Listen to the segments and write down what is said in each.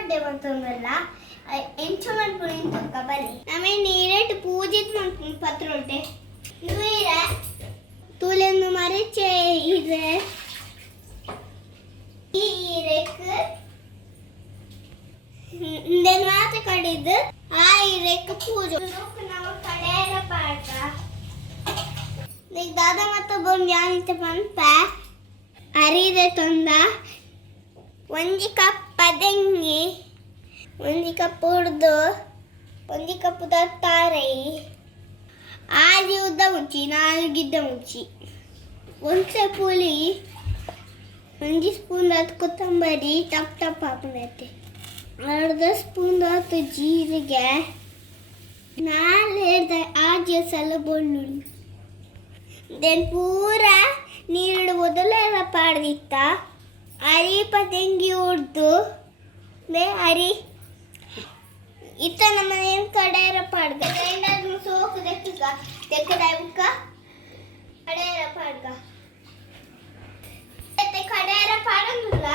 birthday ಬಂತಂದಲ್ಲ ಎಂಚು ಮಾಡ್ಕೊಂಡು ಇಂತಕ್ಕ ಬನ್ನಿ ನಮಗೆ ನೀರೇಟ್ ಪೂಜಿತ್ ಮಾಡ್ಕೊಂಡು ಪತ್ರ ಉಂಟೆ ನೀರ ತೂಲೆಂದು ಮರಿಚೆ ಇದೆ ಈ ಇರೆಕ್ ಇಂದೆನ್ ಮಾತ ಕಡಿದು ಆ ಇರೆಕ್ ಪೂಜೆ ನಾವು ಕಡೆಯರ ಪಾಠ ನೀಗ ದಾದ ಮತ್ತು ಬಂದು ಯಾನಿತ ಪಂಪ ಅರಿದೆ ತೊಂದ ಒಂಜಿ ಕಪ್ ಪದಂಗಿ ಒಂಜಿ ಕಪ್ ಉರ್ದು ಒಂಜಿ ಕಪ್ ದತ್ತಾರೈ ಆಜಿ ಉದ್ದ ಮುಂಚಿ ನಾಲ್ಗಿದ್ದ ಮುಂಚಿ ಒಂದ್ಸೆ ಪುಳಿ ಒಂಜಿ ಸ್ಪೂನ್ ಅದು ಕೊತ್ತಂಬರಿ ಟಪ್ ಟಪ್ ಹಾಕೊಂಡೈತೆ ಅರ್ಧ ಸ್ಪೂನ್ ಆತು ಜೀರಿಗೆ ನಾಲ್ಕು ಆಜಿ ಸಲ ಬೆಳ್ಳುಳ್ಳಿ ದೆನ್ ಪೂರ ನೀರು ಮೊದಲೆಲ್ಲ ಪಾಡ್ದಿತ್ತ ಅರಿ ಪತಂಗಿ ಉಡ್ದು ದೇ ಅರಿ ಇತ್ತ ನಮ್ಮ ಏನು ಕಡೆಯರ ಪಾಡ್ಗ ಏನಾದ್ರು ಸೋಕು ತೆಕ್ಕ ತೆಕ್ಕದಾಯ್ಕ ಕಡೆಯರ ಪಾಡ್ಗ ಕಡೆಯರ ಪಾಡಂಗಿಲ್ಲ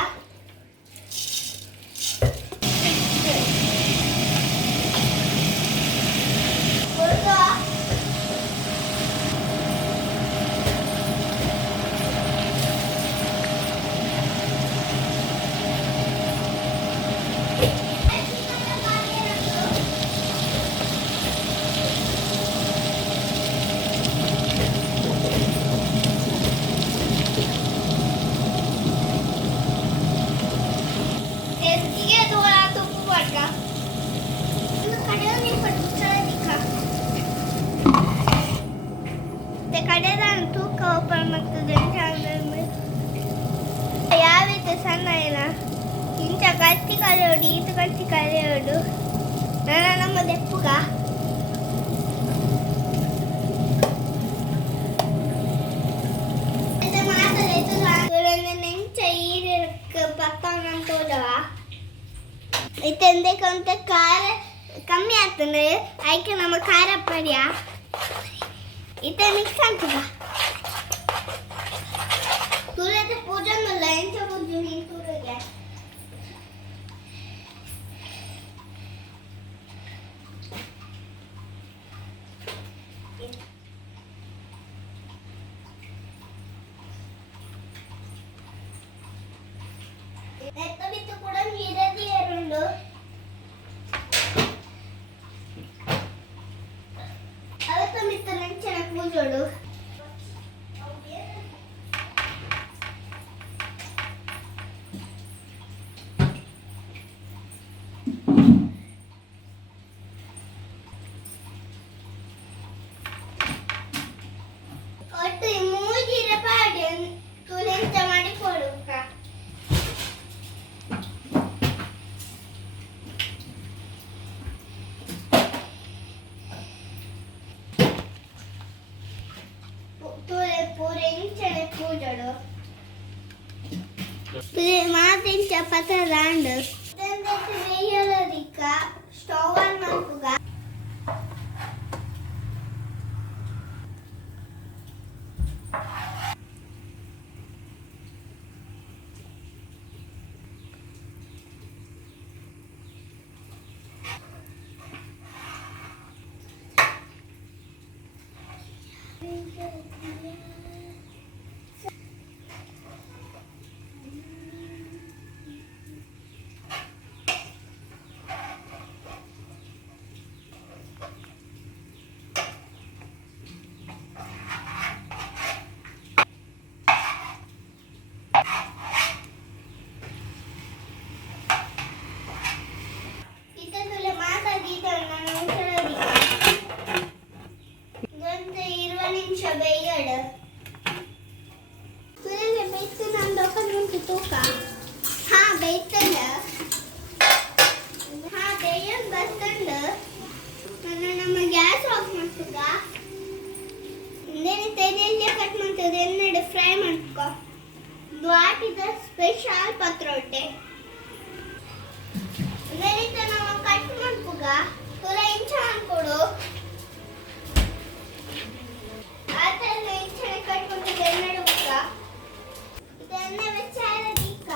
ಯಾವೈತೆ ಸಣ್ಣ ಏನ ಇಂಚ ಗಟ್ಟಿ ಕಲಿಯೋಡು ಈತ ಗಟ್ಟಿ ಕಲಿಯೋಡು ನನ್ನ ನಮ್ಮ ದೆಪ್ಪುಗ ನೆಂಚ ಈರಕ್ಕೆ ಪಕ್ಕಂತ ಹೋದವ ಇತ್ತಂದಕ್ಕಂತ ಖಾರ ಕಮ್ಮಿ ಆಗ್ತದೆ ಆಯ್ಕೆ ನಮ್ಮ ಖಾರ ಪಡ್ಯ ಇತ್ತ ಮಿಕ್ಸ್ ಆಗ್ತದ ತುಳದ ಪೂಜೆ ಮಲ್ಲ ಎಂತ ಪೂಜೆ ನೀನು ತುಳಗೆ ನೆತ್ತ ಬಿತ್ತು ಕೂಡ ನೀರದಿ ಎರಡು ಅವತ್ತ ಮಿತ್ತ ನೆಂಚನ ಪೂಜೋಡು ಒಟ್ಟು ಮೂಜಿರ ಪಾಡಿ ತುಲೆಂತ ಮಾಡಿ ಕೊಡು ತುಲೆ ಪೂರ ಇಂಚನೆ ಪೂಜಡು ತುಲೆ ಮಾತಿಂಚ ಪತ್ರ ರಾಂಡು ಬೇಯಲದಿಕ್ಕ ಸ್ಟವ್ ಆನ್ ಮಾಡ್ಪುಗ ನಮ್ಮ ಗ್ಯಾಸ್ ಆಫ್ ಮಾಡ್ತದ ಕಟ್ ಮಾಡ್ತದೆ ಎಣ್ಣೆ ಫ್ರೈ ಮಾಡ್ಕೊ ದ್ವಾಟಿದ ಸ್ಪೆಷಲ್ ಪತ್ರೊಟ್ಟೆ ನಾವು ಕಟ್ ಮಾಡ್ಕೋಗ ತುಲ ಇಂಚ ಮಾಡ್ಕೊಡು ಆತರ ಇಂಚನೆ ಕಟ್ ಮಾಡ್ತದೆ ಎಣ್ಣೆ ಬುಕ್ಕ ಇದು ಎಣ್ಣೆ ಬೆಚ್ಚ ಇರೋದಿಕ್ಕ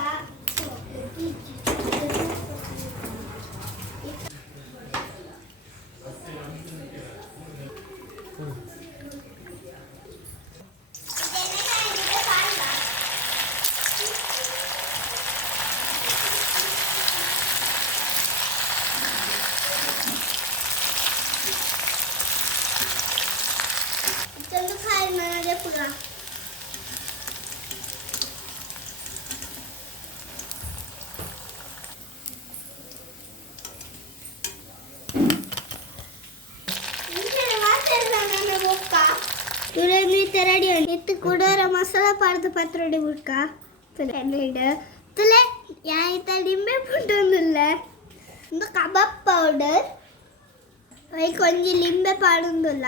ರೆಡಿ ಇತ್ತು ಕುಡೋರ ಮಸಾಲ ಪಾಡ್ದು ಪತ್ರೊಡಿ ಬಿಡ್ಕ ತುಲೆ ಯಾಯ್ತ ಲಿಂಬೆ ಪುಂಟೊಂದುಲ್ಲ ಒಂದು ಕಬಾಬ್ ಪೌಡರ್ ಒಂಜಿ ಲಿಂಬೆ ಪಾಡೊಂದುಲ್ಲ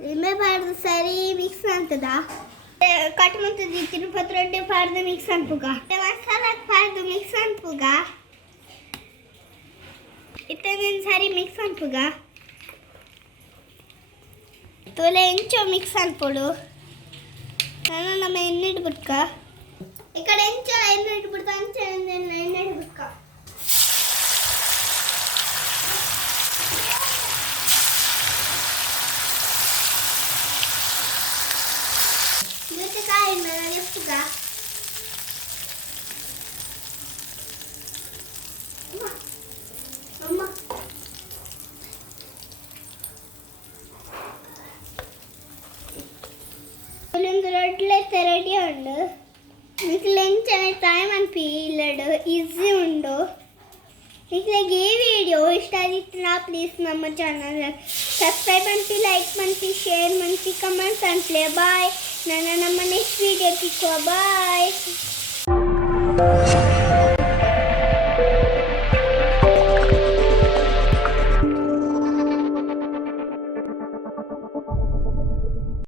ಲಿಂಬೆ ಪಾಡ್ದು ಸರಿ ಮಿಕ್ಸ್ ಅಂತದ ಕಟ್ ಮಂತದ ಇತ್ತಿನ ಪತ್ರೊಡ್ಡಿ ಪಾಡ್ದು ಮಿಕ್ಸ್ ಅನ್ಪುಗ ಮಸಾಲ ಪಾಡ್ದು ಮಿಕ್ಸ್ ಅನ್ಪುಗ ಇತ್ತನೇನು ಸರಿ ಮಿಕ್ಸ್ ಅನ್ಪುಗ ತೋಲೆ ಎಂಚೋ ಮಿಕ್ಸ್ ಅನ್ಪೋಡು ನಾನು ನಮ್ಮ ಎಣ್ಣೆ ಇಟ್ಬಿಟ್ಕ ಈ ಕಡೆ ಎಂಚೋ ಎಣ್ಣೆ ಇಟ್ಬಿಡ್ತ ಅಂಚೆ ಎಣ್ಣೆ ಇಟ್ಬಿಟ್ಕ ಕಾಯಿ ಮೇಲೆ ಎಪ್ಪುಗ ಅಮ್ಮ ಒಂದು ರೊಡ್ಲೆತ್ತ ರೆಡಿ ಉಂಡು మీకు లెంచనే టైం అనిపించలేడు ఈజీ ఉండు మీకు ఈ వీడియో ఇష్ట ಆಗಿತ್ತು ప్లీజ్ ನಮ್ಮ ಚಾನಲ್ ಸಬ್ಸ್ಕ್ರೈಬ್ ಮಾಡಿ ಲೈಕ್ ಮಾಡಿ ಶೇರ್ ಮಾಡಿ ಕಮೆಂಟ್ಸ್ ಅಂತ ಬಾಯ್ ನಾನು ನಮ್ಮ ನೆಕ್ಸ್ಟ್ ವಿಡಿಯೋ ಬಾಯ್